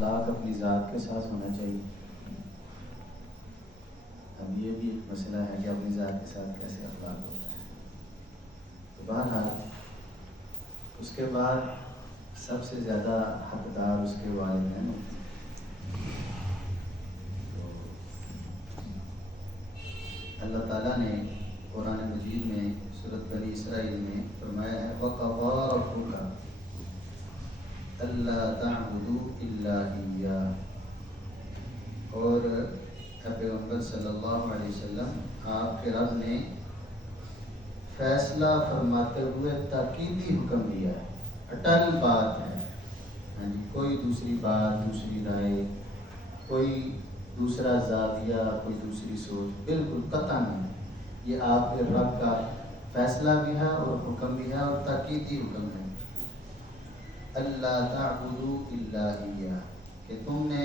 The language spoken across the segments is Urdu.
اخلاق اپنی ذات کے ساتھ ہونا چاہیے. اب یہ بھی ایک مسئلہ ہے کہ اپنی ذات کے ساتھ کیسے اخلاق ہوتا ہے. تو بہرحال اس کے بعد سب سے زیادہ حقدار اس کے والدین ہوتے ہیں. اللہ تعالیٰ نے قرآن مجید میں سورۃ بنی اسرائیل میں فرمایا ہے وَقَضَىٰ رَبُّكَ أَلَّا تَعْبُدُوا إِلَّا إِيَّاهُ. اور پیغمبر صلی اللہ علیہ وسلم آپ کے رب نے فیصلہ فرماتے ہوئے تاکیدی حکم دیا ہے. اٹل بات ہے. ہاں جی، کوئی دوسری بات، دوسری رائے، کوئی دوسرا زاویہ، کوئی دوسری سوچ بالکل قطع نہیں. یہ آپ کے رب کا فیصلہ بھی ہے اور حکم بھی ہے اور تاکیدی حکم ہے. اللہ تعبدوا الا ایاہ، کہ تم نے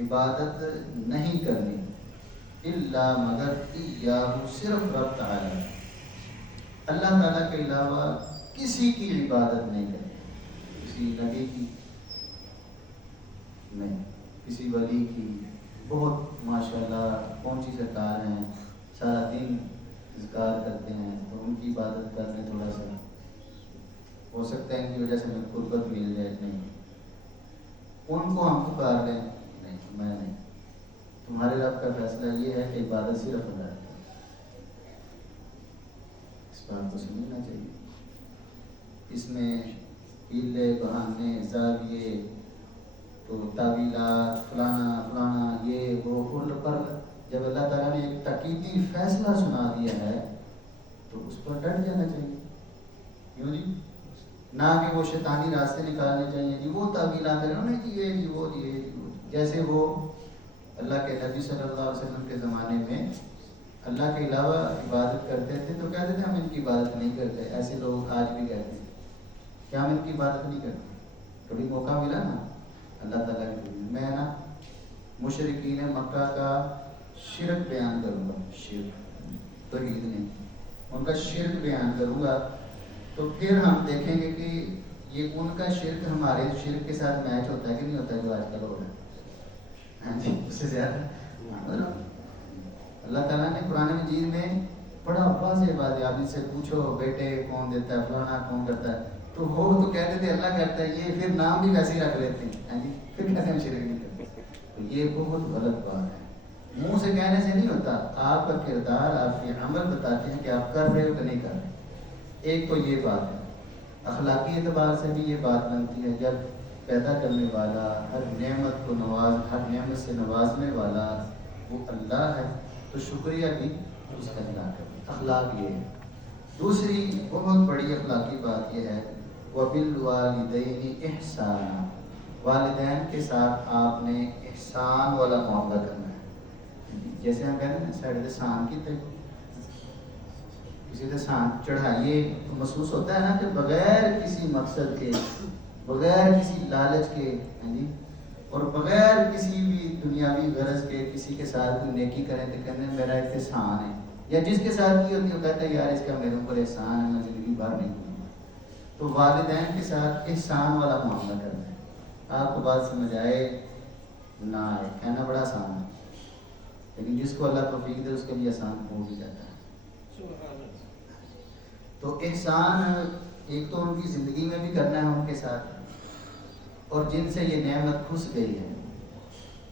عبادت نہیں کرنی الا مگر ایاہ، صرف رب تعالی، اللہ تعالیٰ کے علاوہ کسی کی عبادت نہیں کرنی. کسی نبی کی نہیں، کسی ولی کی. بہت ماشاءاللہ کون سی سرکار ہیں، سارا دن اذکار کرتے ہیں، تو ان کی عبادت کرنے تھوڑا سا ہو سکتا ہے ان کی وجہ سے ہمیں قربت مل جائے. نہیں، ان کو ہم پکار لیں، نہیں میں نہیں. تمہارے رب کا فیصلہ یہ ہے کہ عبادت صرف اللہ کی. اس بات کو سمجھنا چاہیے. اس میں ہیلے بہانے زاویے تو تعویلات فلانا فلانا یہ وہ پر جب اللہ تعالیٰ نے ایک تاکیدی فیصلہ سنا دیا ہے تو اس پر ڈٹ جانا چاہیے. کیوں جی؟ نہ کہ وہ شیطانی راستے نکالنے چاہیے جی، وہ تعویلات کریں انہوں نے کہ یہ جی وہ یہ جیسے وہ اللہ کے نبی صلی اللہ علیہ وسلم کے زمانے میں اللہ کے علاوہ عبادت کرتے تھے تو کہتے تھے ہم ان کی عبادت نہیں کرتے. ایسے لوگ آج بھی کہتے ہیں کہ ہم ان کی عبادت نہیں کرتے. کبھی موقع ملا نا اللہ تعالیٰ کے میں نا مشرکین مکہ کا شرک بیان کروں گا. شرک توحید نہیں، ان کا شرک بیان کروں گا تو پھر ہم دیکھیں گے کہ یہ ان کا شرک ہمارے شرک کے ساتھ میچ ہوتا ہے کہ نہیں ہوتا ہے جو آج کل ہو رہا ہے. ہاں جی، اس سے زیادہ اللہ تعالیٰ نے قرآن مجید میں بڑا واضح بات ہے. آپ ان سے پوچھو بیٹے کون دیتا ہے، فلانا کون کرتا ہے، تو وہ تو کہتے تھے اللہ کرتا ہے. یہ پھر نام بھی ویسے ہی رکھ لیتے ہیں. ہاں جی، پھر کہتے ہیں شرک نہیں کرتے. تو یہ بہت غلط بات ہے. منہ سے کہنے سے نہیں ہوتا، آپ کا کردار آپ کے عمل بتاتے ہیں کہ آپ کر رہے ہو کہ نہیں کر رہے. ایک تو یہ بات ہے. اخلاقی اعتبار سے بھی یہ بات بنتی ہے جب پیدا کرنے والا، ہر نعمت کو ہر نعمت سے نوازنے والا وہ اللہ ہے تو شکریہ بھی اس کا ادا کریں. اخلاق یہ ہے. دوسری بہت بڑی اخلاقی بات یہ ہے وَبِالْوَالِدَيْنِ إِحْسَانًا، والدین کے ساتھ آپ نے احسان والا معاملہ کرنا ہے. جیسے ہم کہتے ہیں ساڑھے دسان کی تے کسی دسان چڑھائیے تو محسوس ہوتا ہے نا کہ بغیر کسی مقصد کے، بغیر کسی لالچ کے، اور بغیر کسی بھی دنیاوی غرض کے کسی کے ساتھ کوئی نیکی کریں تو کہتے ہیں میرا ایک احسان ہے. یا جس کے ساتھ کی ہوتی ہے وہ کہتا ہے یار اس کا میرے اوپر احسان ہے، میں زندگی بھر نہیں کروں. تو والدین کے ساتھ احسان والا معاملہ کرنا ہے. آپ کو بات سمجھ آئے نہ آئے، کہنا بڑا آسان ہے لیکن جس کو اللہ توفیق دے اس کے لیے آسان ہو بھی جاتا ہے. تو احسان ایک تو ان کی زندگی میں بھی کرنا ہے ان کے ساتھ، اور جن سے یہ نعمت کھس گئی ہے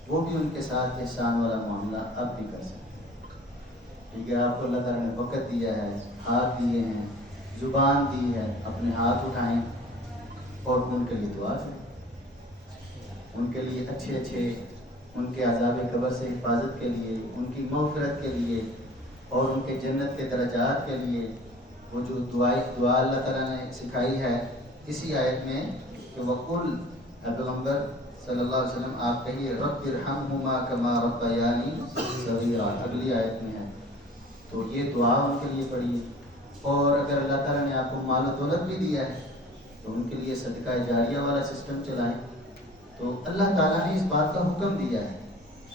وہ بھی ان کے ساتھ احسان والا معاملہ اب بھی کر سکتے ہیں. ٹھیک ہے، آپ کو اللہ تعالیٰ نے وقت دیا ہے، ہاتھ دیے ہیں، زبان دی ہے، اپنے ہاتھ اٹھائیں اور ان کے لیے دعا کریں. ان کے لیے اچھے ان کے عذاب قبر سے حفاظت کے لیے، ان کی مغفرت کے لیے اور ان کے جنت کے درجات کے لیے وہ جو دعا اللہ تعالیٰ نے سکھائی ہے اسی آیت میں کہ وقل، پیغمبر صلی اللہ علیہ وسلم آپ کہیے رب ارحمہما کما ربیانی صغیرا، اگلی آیت میں ہے. تو یہ دعا ان کے لیے پڑھیے. اور اگر اللہ تعالیٰ نے آپ کو مال و دولت بھی دیا ہے تو ان کے لیے صدقہ جاریہ والا سسٹم چلائیں. تو اللہ تعالیٰ نے اس بات کا حکم دیا ہے.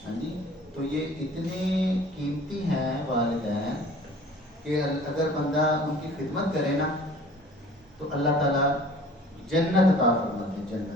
ہاں جی، تو یہ اتنے قیمتی ہیں والدین کہ اگر بندہ ان کی خدمت کرے نا تو اللہ تعالیٰ جنت عطا فرماتے ہیں.